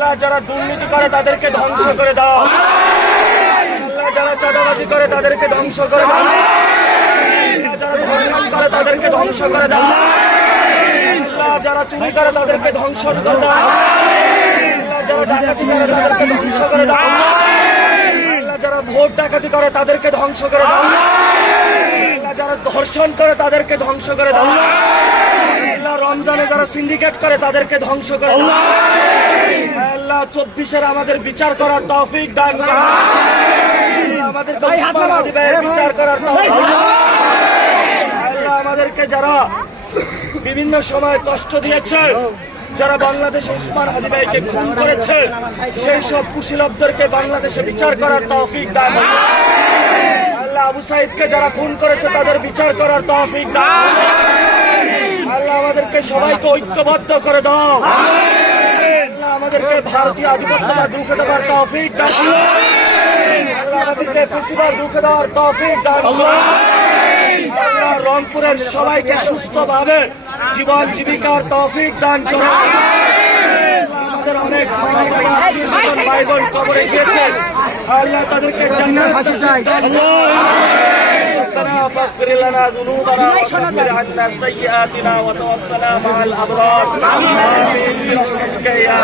আল্লাহ যারা দুর্নীতি করে তাদেরকে ধ্বংস করে দাও। আল্লাহ যারা চাঁদাবাজি করে তাদেরকে ধ্বংস করে দাও। আল্লাহ যারা ধর্ষণ করে তাদেরকে ধ্বংস করে দাও। আল্লাহ যারা চুরি করে তাদেরকে ধ্বংস করে দাও। আল্লাহ যারা ডাকাতি করে তাদেরকে ধ্বংস করে দাও। আল্লাহ যারা ভোট ডাকাতি করে তাদেরকে ধ্বংস করে দাও। আল্লাহ যারা ধর্ষণ করে তাদেরকে ধ্বংস করে দাও। আল্লাহ রমজানে যারা সিন্ডিকেট করে তাদেরকে ধ্বংস করে দাও। আল্লাহ 24-এর আমাদের বিচার করার তৌফিক দান করো। আমাদেরকে উসমান হাদি ভাইয়ের বিচার করার তৌফিক। আল্লাহ আমাদেরকে যারা বিভিন্ন সময় কষ্ট দিয়েছে, যারা বাংলাদেশে উসমান হাদি ভাইকে খুন করেছে, সেই সব কুশীলবদেরকে বাংলাদেশে বিচার করার তৌফিক দান করো। আল্লাহ আবু সাইদকে যারা খুন করেছে তাদের বিচার করার তৌফিক দান। আল্লাহ আমাদেরকে সবাইকে ঐক্যবদ্ধ করে দাও। আল্লাহ আমাদেরকে ভারতীয় আধিপত্যবাদ রুখে দেওয়ার তৌফিক দান। আল্লাহ আমাদেরকে ফেসিবাদ রুখে দেওয়ার তৌফিক দান। আল্লাহ রংপুরের সবাইকে সুস্থভাবে জীবন জীবিকার তৌফিক দান করো। আমাদের অনেক মা বাবা আত্মীয় ভাই বোন কবরে গিয়েছে, আল্লাহ তাদেরকে জান্নাত নসিব দান করো। ربنا فاغفر لنا ذنوبنا وكفر عنا سيئاتنا وتوفنا مع الأبرار آمين برحمتك يا